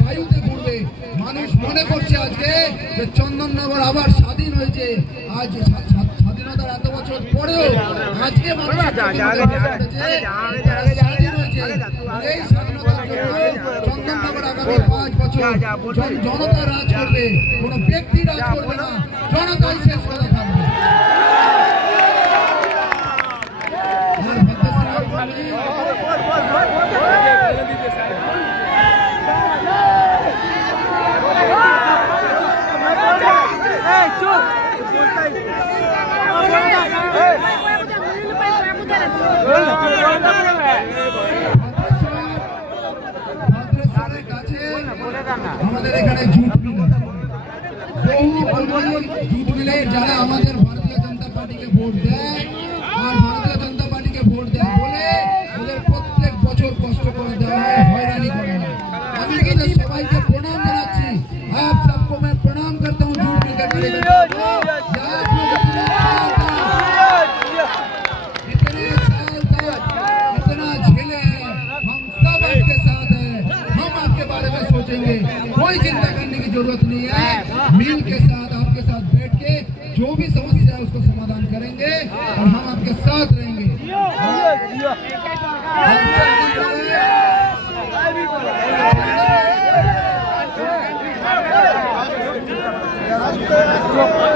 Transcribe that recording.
বায়ুতে ঘুরবে। মানুষ মনে করছে আজকে যে চন্দননগর আবার স্বাধীন হয়েছে। আজ স্বাধীনতার এত বছর পরেও আজকে মানুষ স্বাধীন হয়েছে। এই স্বাধীনতার জন্য চন্দননগর আগামী 5 বছর জনতা রাজ করবে, কোনো ব্যক্তি রাজ করবে না, জনতাই শেষ কথা থাকবে। আমাদের এখানে জুট মিল, বহু জুট মিলে যারা আমাদের ভারতীয় জনতা পার্টিকে ভোট দেয় আর ভারতীয় জনতা পার্টিকে ভোট দেয় বলে ওদের প্রত্যেক বছর কষ্ট করে দেওয়া হয়, হয়রানি করে। আমি তাদের সবাইকে প্রণাম জানাচ্ছি। आप सबको मैं प्रणाम करता हूँ जूट मिल के इतने साल तक इतना झेले हैं, हम सब आपके साथ हैं, हम आपके बारे में सोचेंगे, कोई चिंता करने की जरूरत नहीं है। मिल के साथ आपके साथ बैठ के जो भी समस्या है उसको समाधान करेंगे और हम आपके साथ रहेंगे। Look.